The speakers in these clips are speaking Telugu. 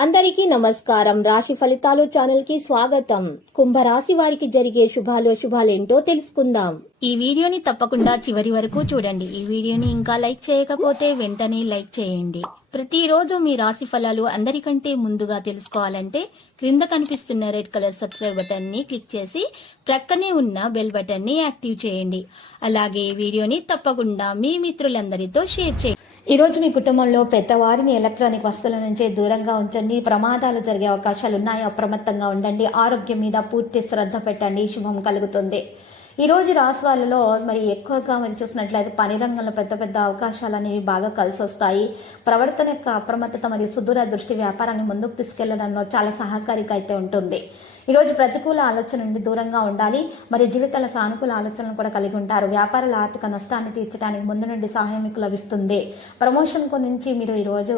అందరికీ నమస్కారం. రాశి ఫలితాలు ఛానల్ కి స్వాగతం. కుంభరాశి వారికి జరిగే శుభాలేంటో తెలుసుకుందాం. ఈ వీడియోని తప్పకుండా చివరి వరకు చూడండి. ఈ వీడియోని ఇంకా లైక్ చేయకపోతే వెంటనే లైక్ చేయండి. ప్రతిరోజు మీ రాశి ఫలాలు అందరికంటే ముందుగా తెలుసుకోవాలంటే క్రింద కనిపిస్తున్న రెడ్ కలర్ సబ్స్క్రైబ్ బటన్ ని క్లిక్ చేసి ప్రక్కనే ఉన్న బెల్ బటన్ ని యాక్టివ్ చేయండి. అలాగే ఈ వీడియోని తప్పకుండా మీ మిత్రులందరితో షేర్ చేయండి. ఈ రోజు మీ కుటుంబంలో పెద్దవారిని ఎలక్ట్రానిక్ వస్తువుల నుంచి దూరంగా ఉంచండి. ప్రమాదాలు జరిగే అవకాశాలు ఉన్నాయి. అప్రమత్తంగా ఉండండి. ఆరోగ్యం మీద పూర్తి శ్రద్ధ పెట్టండి. శుభం కలుగుతుంది. ఈ రోజు రాశి వాళ్ళలో ఎక్కువగా చూసినట్లయితే పని రంగంలో పెద్ద పెద్ద అవకాశాలు అనేవి బాగా కలిసి వస్తాయి. ప్రవర్తన యొక్క అప్రమత్తత మరియు సుదూర దృష్టి వ్యాపారాన్ని ముందుకు తీసుకెళ్లడంలో చాలా సహకారిగా అయితే ఉంటుంది. ఈ రోజు ప్రతికూల ఆలోచన నుండి దూరంగా ఉండాలి. మరియు జీవితాల సానుకూల ఆలోచనలు కూడా కలిగి ఉంటారు. వ్యాపారాల ఆర్థిక నష్టాన్ని తీర్చడానికి ముందు నుండి సహాయం మీకు లభిస్తుంది. ప్రమోషన్ నుంచి మీరు ఈ రోజు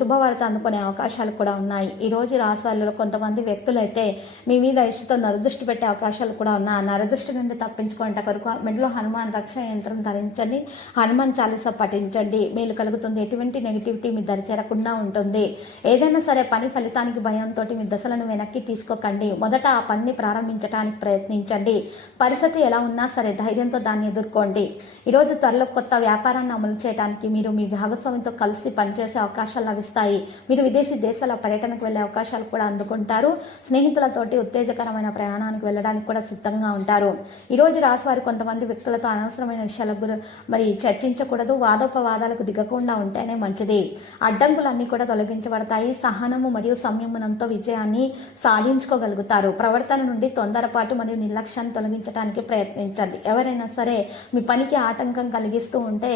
శుభవార్త అందుకునే అవకాశాలు కూడా ఉన్నాయి. ఈ రోజు రాశులలో కొంతమంది వ్యక్తులు అయితే మీ మీద ఇష్టతో నరదృష్టి పెట్టే అవకాశాలు కూడా ఉన్నాయి. ఆ నరదృష్టి నుండి తప్పించుకోవడం కొరకు మెడలో హనుమాన్ రక్ష యంత్రం ధరించండి. హనుమాన్ చాలీసా పఠించండి. మేలు కలుగుతుంది. ఎటువంటి నెగిటివిటీ మీ దరి చేరకుండా ఉంటుంది. ఏదైనా సరే పని ఫలితానికి భయంతో మీ దశలను వెనక్కి తీసుకోకండి. మొదట ఆ పనిని ప్రారంభించడానికి ప్రయత్నించండి. పరిస్థితి ఎలా ఉన్నా సరే ధైర్యంతో దాన్ని ఎదుర్కోండి. ఈరోజు త్వరలో కొత్త వ్యాపారాన్ని అమలు చేయడానికి మీరు మీ భాగస్వామితో కలిసి పనిచేసే అవకాశాలు లభిస్తాయి. మీరు విదేశీ దేశాల పర్యటనకు వెళ్లే అవకాశాలు కూడా అందుకుంటారు. స్నేహితులతోటి ఉత్తేజకరమైన ప్రయాణానికి వెళ్ళడానికి కూడా సిద్ధంగా ఉంటారు. ఈ రోజు రాశి వారు కొంతమంది వ్యక్తులతో అనవసరమైన విషయాల గురించి చర్చించకూడదు. వాదోపవాదాలకు దిగకుండా ఉంటేనే మంచిది. అడ్డంకులన్నీ కూడా తొలగించబడతాయి. సహనము మరియు సంయమనంతో విజయాన్ని సాధించుకోగలుగుతారు. ప్రవర్తన నుండి తొందరపాటు మరియు నిర్లక్ష్యాన్ని తొలగించడానికి ప్రయత్నించండి. ఎవరైనా సరే మీ పనికి ఆటంకం కలిగిస్తూ ఉంటే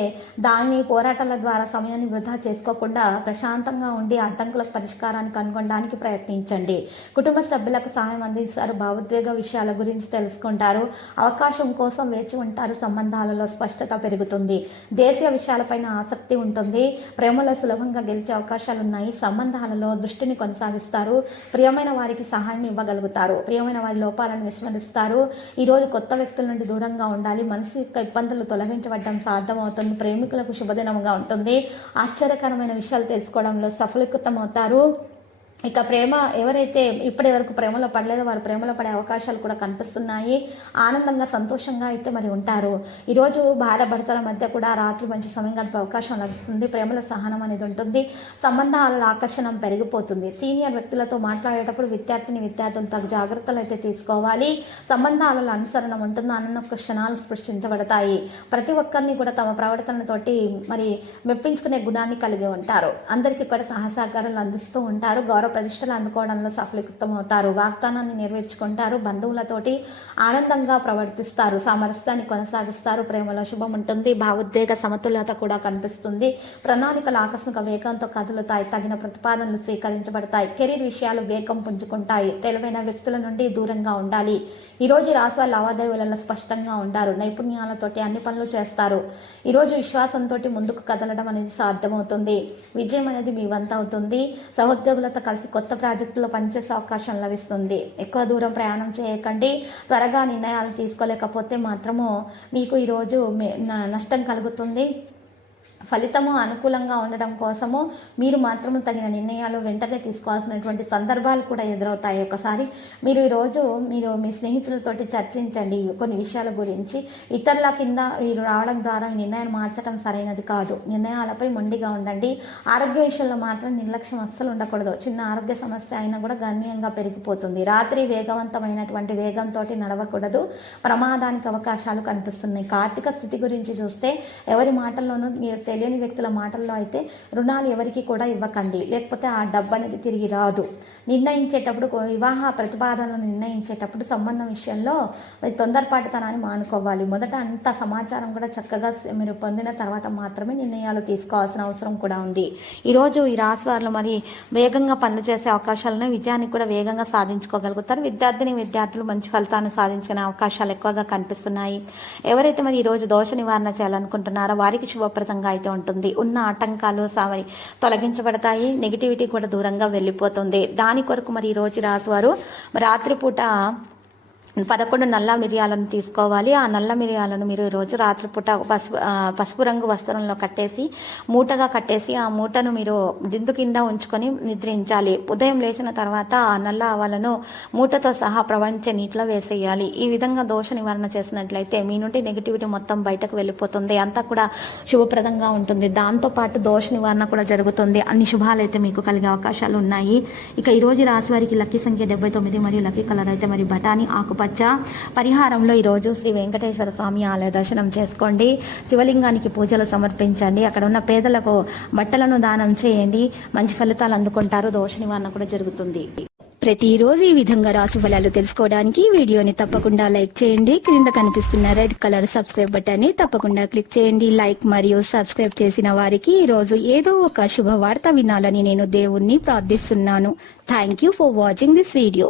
దాన్ని పోరాటాల ద్వారా సమయాన్ని వృధా చేసుకోకుండా ప్రశాంతంగా ఉండి అడ్డంకుల పరిష్కారాన్ని కనుగొనడానికి ప్రయత్నించండి. కుటుంబ సభ్యులకు సహాయం అందిస్తారు. భావోద్వేగ విషయాల గురించి తెలుసుకుంటారు. అవకాశం కోసం వేచి ఉంటారు. సంబంధాలలో స్పష్టత పెరుగుతుంది. దేశీయ విషయాలపైన ఆసక్తి ఉంటుంది. ప్రేమలో సులభంగా గెలిచే అవకాశాలున్నాయి. సంబంధాలలో దృష్టిని కొనసాగిస్తారు. ప్రియమైన వారికి సహాయం ఇవ్వగలుగుతారు. ప్రియమైన వారి లోపాలను విస్మరిస్తారు. ఈ రోజు కొత్త వ్యక్తుల నుండి దూరంగా ఉండాలి. మానసిక ఇబ్బందులు తొలగించబడడం సాధ్యమవుతుంది. ప్రేమికులకు శుభదినంగా ఉంటుంది. ఆశ్చర్యకరమైన విషయాలు తెలుసుకోవడంలో సఫలీకృతమవుతారు. ఇక ప్రేమ ఎవరైతే ఇప్పటి వరకు ప్రేమలో పడలేదో వారు ప్రేమలో పడే అవకాశాలు కూడా కనిపిస్తున్నాయి. ఆనందంగా సంతోషంగా అయితే ఉంటారు. ఈరోజు భార్య భర్తల మధ్య కూడా రాత్రి మంచి సమయం గడిపే అవకాశం లభిస్తుంది. ప్రేమల సహనం అనేది ఉంటుంది. సంబంధాల ఆకర్షణ పెరిగిపోతుంది. సీనియర్ వ్యక్తులతో మాట్లాడేటప్పుడు విద్యార్థులు తగు జాగ్రత్తలు అయితే తీసుకోవాలి. సంబంధాలలో అనుసరణ ఉంటుంది. ఆనంద క్షణాలు సృష్టించబడతాయి. ప్రతి ఒక్కరిని కూడా తమ ప్రవర్తనతోటి మెప్పించుకునే గుణాన్ని కలిగి ఉంటారు. అందరికీ కూడా సహసహకారాలు అందిస్తూ ఉంటారు. గౌరవ ప్రతిష్టలు అందుకోవడంలో సఫలీకృతమవుతారు. వాగ్దానాన్ని నెరవేర్చుకుంటారు. బంధువులతోటి ఆనందంగా ప్రవర్తిస్తారు. సామరస్యాన్ని కొనసాగిస్తారు. ప్రేమలో శుభం ఉంటుంది. భావోద్వేగ సమతుల్యత కూడా కనిపిస్తుంది. ప్రణాళికలు ఆకస్మిక వేగంతో కదులుతాయి. తగిన ప్రతిపాదనలు స్వీకరించబడతాయి. కెరీర్ విషయాలు వేగం పుంజుకుంటాయి. తెలివైన వ్యక్తుల నుండి దూరంగా ఉండాలి. ఈ రోజు రాశి వారి లావాదేవీలలో స్పష్టంగా ఉంటారు. నైపుణ్యాలతోటి అన్ని పనులు చేస్తారు. ఈ రోజు విశ్వాసంతో ముందుకు కదలడం అనేది సాధ్యమవుతుంది. విజయం అనేది మీ వంత అవుతుంది. సహోద్యోగులతో కలిసి కొత్త ప్రాజెక్టులో పనిచేసే అవకాశం లభిస్తుంది. ఎక్కువ దూరం ప్రయాణం చేయకండి. త్వరగా నిర్ణయాలు తీసుకోలేకపోతే మాత్రము మీకు ఈరోజు నష్టం కలుగుతుంది. ఫలితము అనుకూలంగా ఉండడం కోసము మీరు మాత్రము తగిన నిర్ణయాలు వెంటనే తీసుకోవాల్సినటువంటి సందర్భాలు కూడా ఎదురవుతాయి. ఒకసారి మీరు ఈరోజు మీ స్నేహితులతోటి చర్చించండి కొన్ని విషయాల గురించి. ఇతరుల కింద మీరు రావడం ద్వారా ఈ నిర్ణయాలు మార్చడం సరైనది కాదు. నిర్ణయాలపై మొండిగా ఉండండి. ఆరోగ్య విషయంలో మాత్రం నిర్లక్ష్యం అస్సలు ఉండకూడదు. చిన్న ఆరోగ్య సమస్య అయినా కూడా గణనీయంగా పెరిగిపోతుంది. రాత్రి వేగవంతమైనటువంటి వేగంతో నడవకూడదు. ప్రమాదానికి అవకాశాలు కనిపిస్తున్నాయి. ఆర్థిక స్థితి గురించి చూస్తే ఎవరి మాటల్లోనూ మీరు తెలియని వ్యక్తుల మాటల్లో అయితే రుణాలు ఎవరికి కూడా ఇవ్వకండి. లేకపోతే ఆ డబ్బు అనేది తిరిగి రాదు. నిర్ణయించేటప్పుడు వివాహ ప్రతిపాదనలు నిర్ణయించేటప్పుడు సంబంధం విషయంలో తొందరపాటుతనాన్ని మానుకోవాలి. మొదట అంత సమాచారం కూడా చక్కగా మీరు పొందిన తర్వాత మాత్రమే నిర్ణయాలు తీసుకోవాల్సిన అవసరం కూడా ఉంది. ఈరోజు ఈ రాశి వారు వేగంగా పనులు చేసే అవకాశాలను విజయాన్ని కూడా వేగంగా సాధించుకోగలుగుతారు. విద్యార్థులు మంచి ఫలితాన్ని సాధించిన అవకాశాలు ఎక్కువగా కనిపిస్తున్నాయి. ఎవరైతే ఈరోజు దోష నివారణ చేయాలనుకుంటున్నారో వారికి శుభప్రదంగా అయితే ఉంటుంది. ఉన్న ఆటంకాలు తొలగించబడతాయి. నెగిటివిటీ కూడా దూరంగా వెళ్ళిపోతుంది. దాని కొరకు ఈ రోజు రాశి వారు రాత్రిపూట 11 నల్ల మిరియాలను తీసుకోవాలి. ఆ నల్ల మిరియాలను మీరు రోజు రాత్రిపూట పసుపు రంగు వస్త్రంలో కట్టేసి మూటగా కట్టేసి ఆ మూటను మీరు దిండు కింద ఉంచుకొని నిద్రించాలి. ఉదయం లేచిన తర్వాత ఆ నల్ల ఆవాలను మూటతో సహా ప్రవహించే నీటిలో వేసేయాలి. ఈ విధంగా దోష నివారణ చేసినట్లయితే మీ నుండి నెగిటివిటీ మొత్తం బయటకు వెళ్ళిపోతుంది. అంతా కూడా శుభప్రదంగా ఉంటుంది. దాంతో పాటు దోష నివారణ కూడా జరుగుతుంది. అన్ని శుభాలైతే మీకు కలిగే అవకాశాలు ఉన్నాయి. ఇక ఈ రోజు రాశి వారికి లక్కీ సంఖ్య 79 మరియు లక్కీ కలర్ అయితే మరి బఠానీ ఆకుపచ్చ. పరిహారంలో ఈరోజు శ్రీ వెంకటేశ్వర స్వామి ఆలయ దర్శనం చేసుకోండి. శివలింగానికి పూజలు సమర్పించండి. అక్కడ ఉన్న పేదలకు బట్టలను దానం చేయండి. మంచి ఫలితాలు అందుకుంటారు. దోష నివారణ కూడా జరుగుతుంది. ప్రతిరోజు ఈ విధంగా రాశి ఫలాలు తెలుసుకోవడానికి వీడియోని తప్పకుండా లైక్ చేయండి. క్రింద కనిపిస్తున్న రెడ్ కలర్ సబ్స్క్రైబ్ బటన్ ని తప్పకుండా క్లిక్ చేయండి. లైక్ మరియు సబ్స్క్రైబ్ చేసిన వారికి ఈ రోజు ఏదో ఒక శుభవార్త వినాలని నేను దేవుణ్ణి ప్రార్థిస్తున్నాను. Thank you for watching this video.